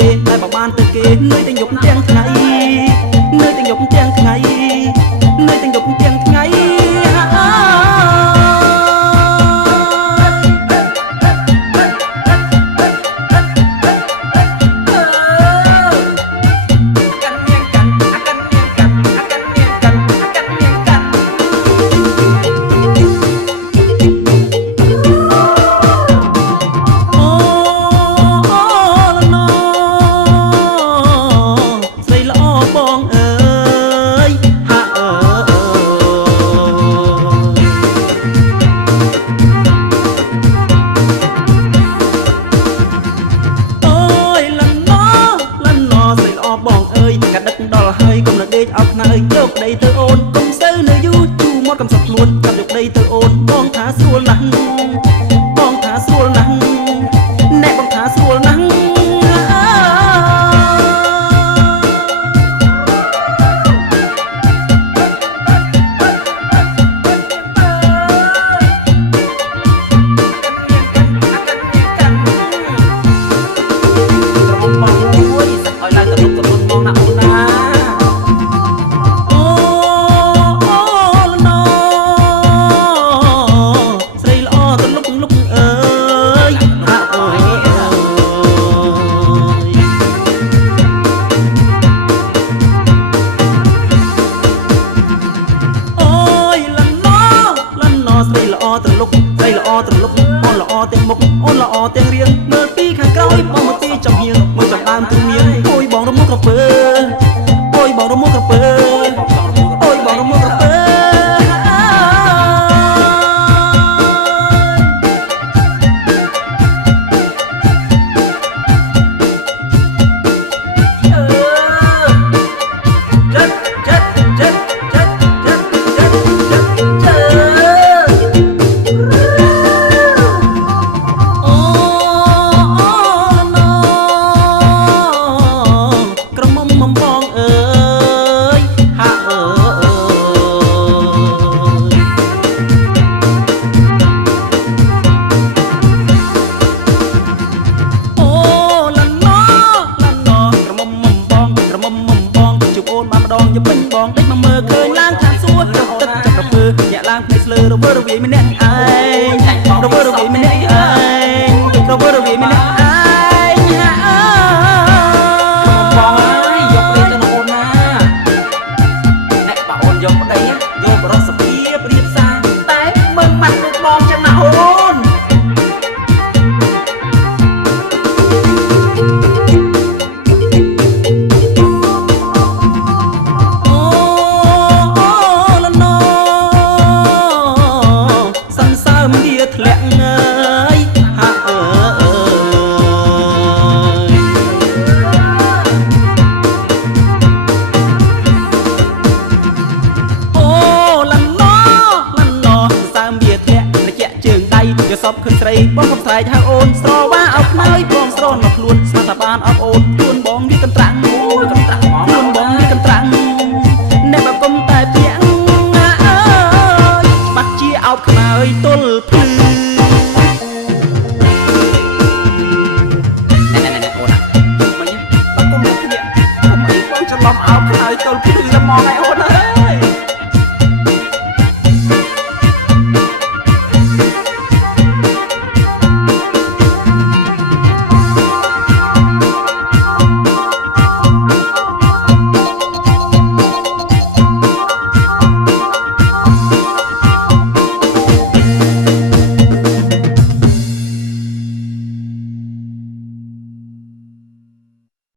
ទេតែបើបានទៅគេនឿយទាំងយប់ទាំងថ្ងៃនឿយទាំងយប់ទាំងថ្ងៃនឿយទាំងយប់ទាំងថ្ងៃដល់ហើយកុំនៅដេកអោបខ្នើយយកប្តីទៅអូនកុំសូវនៅយូរជូរមាត់កំសត់ខ្លួនចាំយកប្តីទៅអូនបងថាស្រួលណាស់បងថាស្រួលណាស់អ្នកបងថាស្រួលណាស់ត្រឡុកស្រីល្អត្រឡុកអូនល្អទាំងមុខអូនល្អទាំងរាងមើលពីខាងក្រោយបងមកទីចំហៀងមើលចំដើមទ្រូងនាងអូយបងរមុះក្រពើអូយបងរមុះក្រពើអូយបងរមុះក្រពើอย่าពេញបងដេកមកមើលឃើញឡើងខាងសួរទឹកទឹកចាប់ក្រពើញាក់ឡើងភ្នែកស្លើរវើរវាយម្នាក់ឯងរវើរវាយម្នាក់ឯងរវើរវាយម្នាក់ឯងបងអើយយកប្តីទៅអូនណាអ្នកបើអូនយកប្តីយកបរសភាពរៀបសារតែមើលម៉ាត់ដូចបងចឹងណាអូនធ្លាក់ងើយហាក់អូលន់ណសើមវាធ្លាក់ត្រជាក់ជើងដៃយកសពឃើញស្រីបងកំស្រែកហៅអូនស្រវ៉ាអោបខ្នើយបងស្រនមកខ្លួនស្មាត់ថាបានអោបអូនខ្លួនបងវាកន្ត្រាំងអូយកន្ត្រាំង